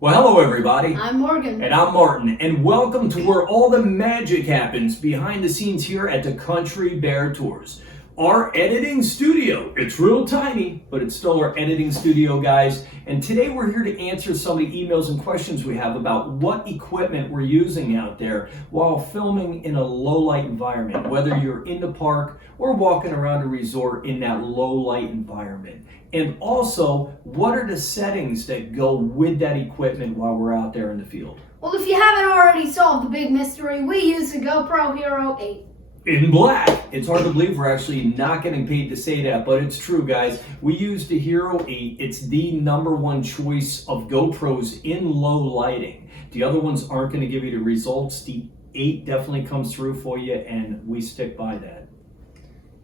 Well, hello everybody. I'm Morgan. And I'm Martin. And welcome to where all the magic happens behind the scenes here at the Country Bear Tours. Our editing studio. It's real tiny, but it's still our editing studio, guys. And today we're here to answer some of the emails and questions we have about what equipment we're using out there while filming in a low light environment, whether you're in the park or walking around a resort in that low light environment. And also, what are the settings that go with that equipment while we're out there in the field? Well, if you haven't already solved the big mystery, we use the GoPro Hero 8. In black. It's hard to believe we're actually not getting paid to say that, but it's true, guys. We use the Hero 8. It's the #1 choice of GoPros in low lighting. The other ones aren't going to give you the results. The 8 definitely comes through for you, and we stick by that.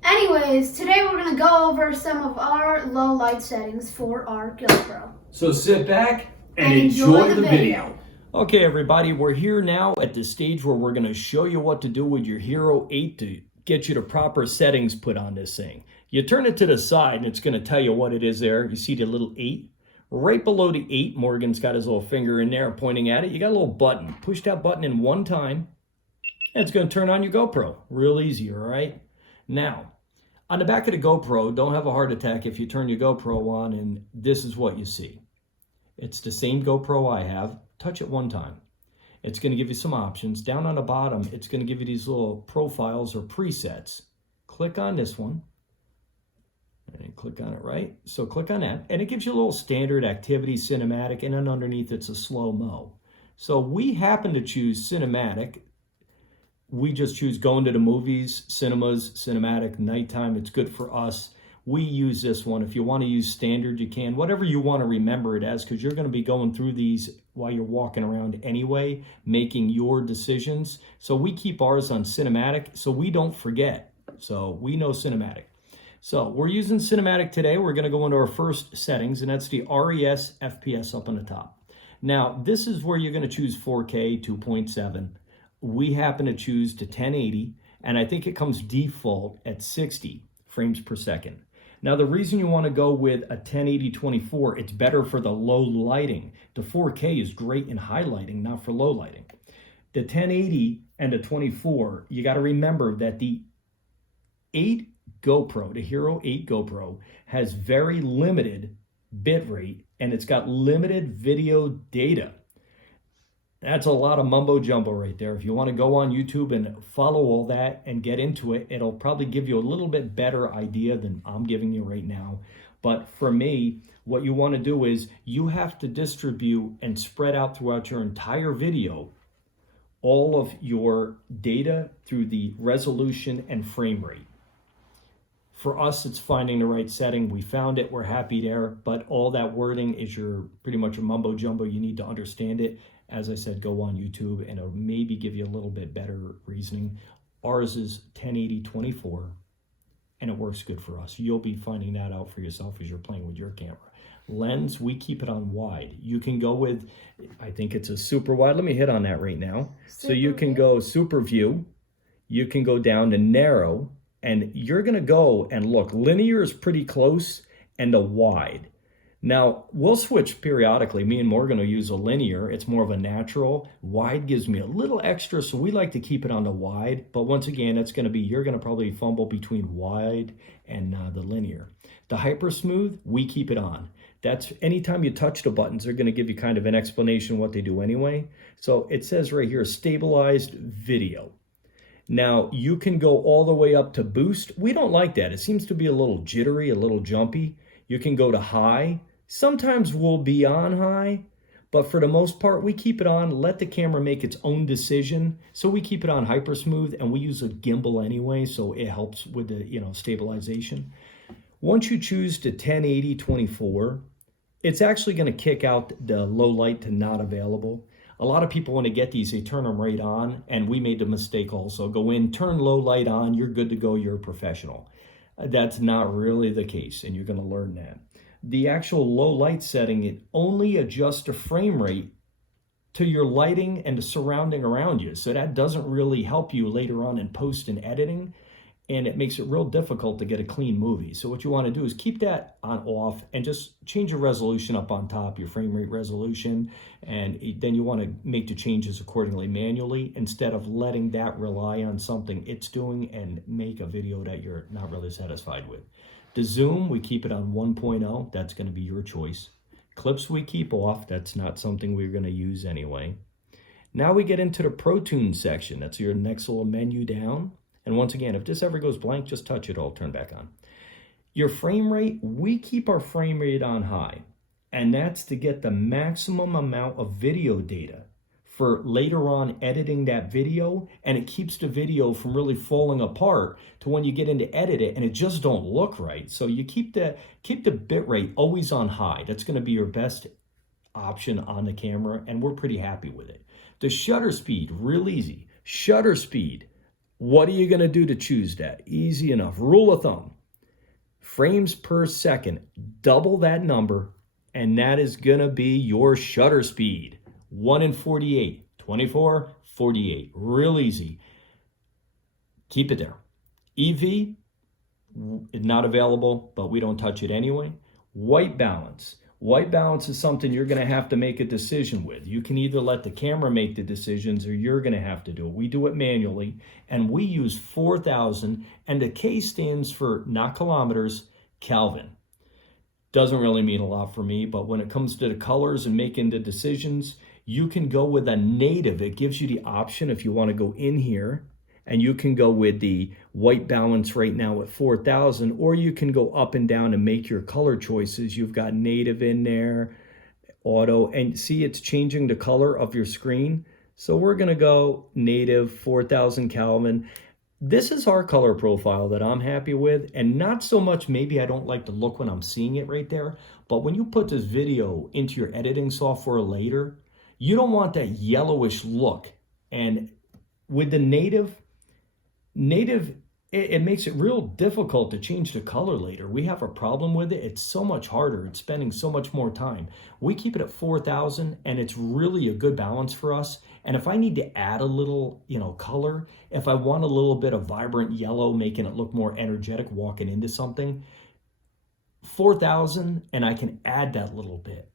Anyways, today we're going to go over some of our low light settings for our GoPro. So sit back and enjoy the video. Okay, everybody, we're here now at the stage where we're going to show you what to do with your Hero 8 to get you the proper settings put on this thing. You turn it to the side and it's going to tell you what it is there. You see the little 8? Right below the 8, Morgan's got his little finger in there pointing at it. You got a little button. Push that button in one time and it's going to turn on your GoPro. Real easy, all right? Now, on the back of the GoPro, don't have a heart attack if you turn your GoPro on and this is what you see. It's the same GoPro I have. Touch it one time. It's going to give you some options. Down on the bottom, it's going to give you these little profiles or presets. Click on this one. And click on it, right? So click on that. And it gives you a little standard activity, cinematic, and then underneath it's a slow-mo. So we happen to choose cinematic. We just choose going to the movies, cinemas, cinematic, nighttime. It's good for us. We use this one. If you want to use standard, you can. Whatever you want to remember it as, because you're going to be going through these while you're walking around anyway, making your decisions. So we keep ours on cinematic so we don't forget. So we know cinematic. So we're using cinematic today. We're going to go into our first settings, and that's the RES FPS up on the top. Now, this is where you're going to choose 4K 2.7. We happen to choose to 1080, and I think it comes default at 60 frames per second. Now, the reason you want to go with a 1080-24, it's better for the low lighting. The 4K is great in high lighting, not for low lighting. The 1080 and the 24, you got to remember that the 8 GoPro, the Hero 8 GoPro, has very limited bitrate, and it's got limited video data. That's a lot of mumbo jumbo right there. If you want to go on YouTube and follow all that and get into it, it'll probably give you a little bit better idea than I'm giving you right now. But for me, what you want to do is you have to distribute and spread out throughout your entire video all of your data through the resolution and frame rate. For us, it's finding the right setting. We found it. We're happy there. But all that wording is pretty much a mumbo jumbo. You need to understand it. As I said, go on YouTube and it'll maybe give you a little bit better reasoning. Ours is 1080-24 and it works good for us. You'll be finding that out for yourself as you're playing with your camera. Lens, we keep it on wide. You can go with, I think it's a super wide. Let me hit on that right now. So you can go super view. You can go down to narrow and you're going to go and look. Linear is pretty close and a wide. Now, we'll switch periodically. Me and Morgan will use a linear. It's more of a natural. Wide gives me a little extra, so we like to keep it on the wide. But once again, it's going to be, you're going to probably fumble between wide and the linear. The hyper smooth, we keep it on. That's anytime you touch the buttons, they're going to give you kind of an explanation what they do anyway. So it says right here, stabilized video. Now, you can go all the way up to boost. We don't like that. It seems to be a little jittery, a little jumpy. You can go to high. Sometimes we'll be on high, but for the most part, we keep it on. Let the camera make its own decision. So we keep it on hyper smooth, and we use a gimbal anyway, so it helps with the stabilization. Once you choose to 1080-24, it's actually going to kick out the low light to not available. A lot of people, when they get these, they turn them right on, and we made the mistake also. Go in, turn low light on, you're good to go, you're a professional. That's not really the case, and you're going to learn that. The actual low light setting, it only adjusts the frame rate to your lighting and the surrounding around you. So that doesn't really help you later on in post and editing. and it makes it real difficult to get a clean movie. So what you want to do is keep that on off and just change your resolution up on top, your frame rate resolution, and then you want to make the changes accordingly manually instead of letting that rely on something it's doing and make a video that you're not really satisfied with. The zoom, we keep it on 1.0. That's going to be your choice. Clips we keep off. That's not something we're going to use anyway. Now we get into the Protune section. That's your next little menu down. And once again, if this ever goes blank, just touch it, it'll turn back on. Your frame rate, we keep our frame rate on high. And that's to get the maximum amount of video data for later on editing that video. And it keeps the video from really falling apart to when you get into edit it and it just don't look right. So you keep the bit rate always on high. That's going to be your best option on the camera, and we're pretty happy with it. The shutter speed, real easy. Shutter speed. What are you going to do to choose that? Easy enough. Rule of thumb. Frames per second. Double that number, and that is going to be your shutter speed. 1 in 48. 24, 48. Real easy. Keep it there. EV is not available, but we don't touch it anyway. White balance. White balance is something you're going to have to make a decision with. You can either let the camera make the decisions or you're going to have to do it. We do it manually, and we use 4,000, and the K stands for not kilometers, Kelvin. Doesn't really mean a lot for me, but when it comes to the colors and making the decisions, you can go with a native. It gives you the option if you want to go in here, and you can go with the white balance right now at 4,000, or you can go up and down and make your color choices. You've got native in there, auto, and see it's changing the color of your screen. So we're gonna go native, 4,000 Kelvin. This is our color profile that I'm happy with, and not so much maybe I don't like the look when I'm seeing it right there, but when you put this video into your editing software later, you don't want that yellowish look. And with the native, it makes it real difficult to change the color later. We have a problem with it. It's so much harder. It's spending so much more time. We keep it at 4,000, and it's really a good balance for us. And if I need to add a little, color, if I want a little bit of vibrant yellow, making it look more energetic walking into something, 4,000, and I can add that little bit.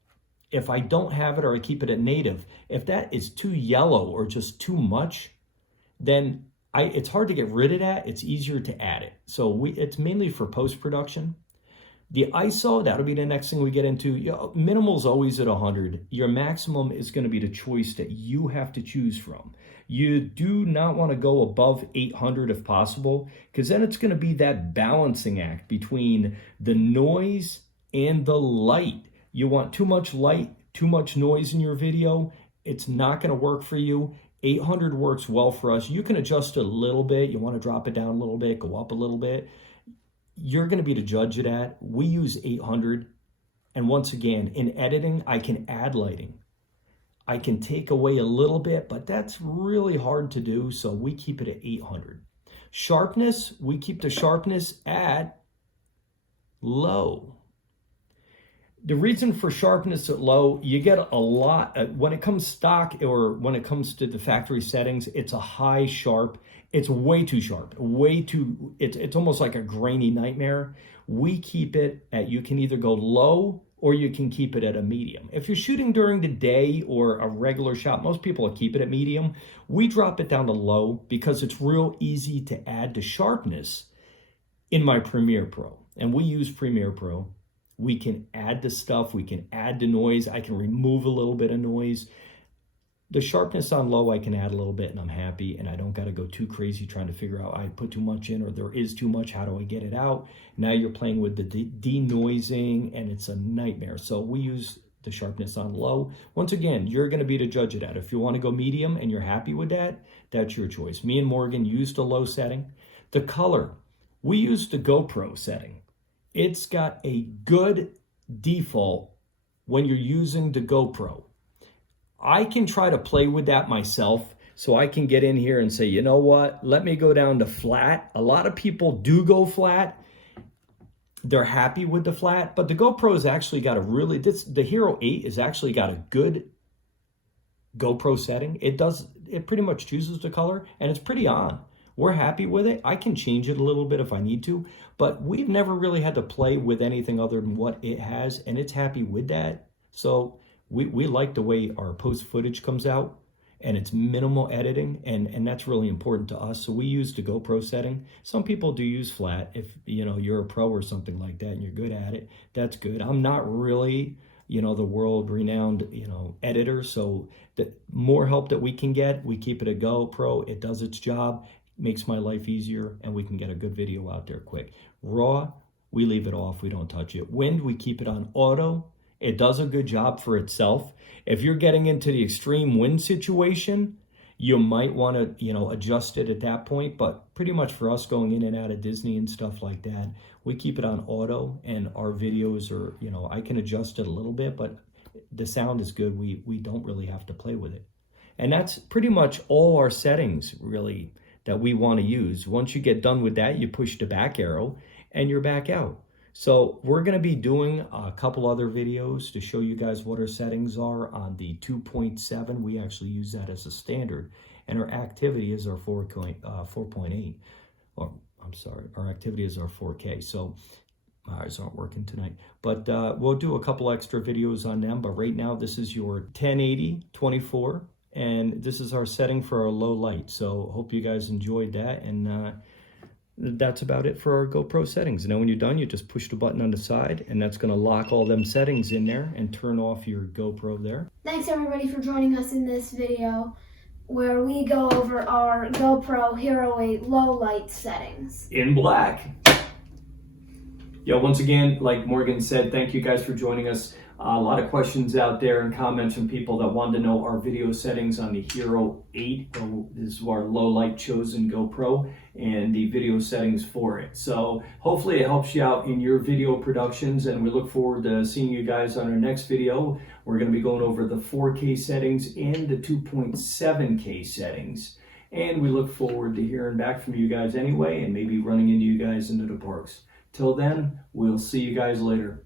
If I don't have it or I keep it at native, if that is too yellow or just too much, then it's hard to get rid of that. It's easier to add it. So it's mainly for post-production. The ISO, that'll be the next thing we get into. Minimal is always at 100. Your maximum is going to be the choice that you have to choose from. You do not want to go above 800 if possible, because then it's going to be that balancing act between the noise and the light. You want too much light, too much noise in your video, it's not going to work for you. 800 works well for us. You can adjust it a little bit. You want to drop it down a little bit, go up a little bit. You're going to be the judge of that. We use 800. And once again, in editing, I can add lighting. I can take away a little bit, but that's really hard to do. So we keep it at 800. Sharpness, we keep the sharpness at low. The reason for sharpness at low, you get a lot, when it comes stock or when it comes to the factory settings, it's a high sharp. It's way too sharp, it's almost like a grainy nightmare. We keep it at, you can either go low or you can keep it at a medium. If you're shooting during the day or a regular shot, most people will keep it at medium. We drop it down to low because it's real easy to add the sharpness in my Premiere Pro. And we use Premiere Pro. We can add the stuff, we can add the noise, I can remove a little bit of noise. The sharpness on low, I can add a little bit and I'm happy, and I don't gotta go too crazy trying to figure out I put too much in or there is too much, how do I get it out? Now you're playing with the denoising and it's a nightmare. So we use the sharpness on low. Once again, you're gonna be the judge of that. If you wanna go medium and you're happy with that, that's your choice. Me and Morgan used the low setting. The color, we used the GoPro setting. It's got a good default when you're using the GoPro. I can try to play with that myself, so I can get in here and say, you know what, let me go down to flat. A lot of people do go flat. They're happy with the flat, but the GoPro's actually got a really, the Hero 8 has actually got a good GoPro setting. It pretty much chooses the color, and it's pretty on. we're happy with it. I can change it a little bit if I need to, but we've never really had to play with anything other than what it has, and it's happy with that. So we like the way our post footage comes out, and it's minimal editing, and that's really important to us. So we use the GoPro setting. Some people do use flat. If you're a pro or something like that and you're good at it, that's good. I'm not really the world renowned editor, so the more help that we can get, we keep it a GoPro. It does its job, makes my life easier, and we can get a good video out there quick. Raw, we leave it off, we don't touch it. Wind, we keep it on auto. It does a good job for itself. If you're getting into the extreme wind situation, you might want to, adjust it at that point. But pretty much for us going in and out of Disney and stuff like that, we keep it on auto, and our videos are, I can adjust it a little bit, but the sound is good. We don't really have to play with it. And that's pretty much all our settings really that we want to use. Once you get done with that, you push the back arrow and you're back out. So we're going to be doing a couple other videos to show you guys what our settings are on the 2.7. We actually use that as a standard, and our activity is our 4.8. Or I'm sorry, our activity is our 4K. So my eyes aren't working tonight, but we'll do a couple extra videos on them. But right now, this is your 1080 24, and this is our setting for our low light. So hope you guys enjoyed that, and that's about it for our GoPro settings. Now when you're done, you just push the button on the side, and that's going to lock all them settings in there and turn off your GoPro there. Thanks everybody for joining us in this video where we go over our GoPro Hero 8 low light settings. In black. Yeah, once again, like Morgan said, thank you guys for joining us. A lot of questions out there and comments from people that wanted to know our video settings on the Hero 8. This is our low light chosen GoPro and the video settings for it. So hopefully it helps you out in your video productions, and we look forward to seeing you guys on our next video. We're going to be going over the 4K settings and the 2.7K settings. And we look forward to hearing back from you guys anyway, and maybe running into you guys into the parks. Till then, we'll see you guys later.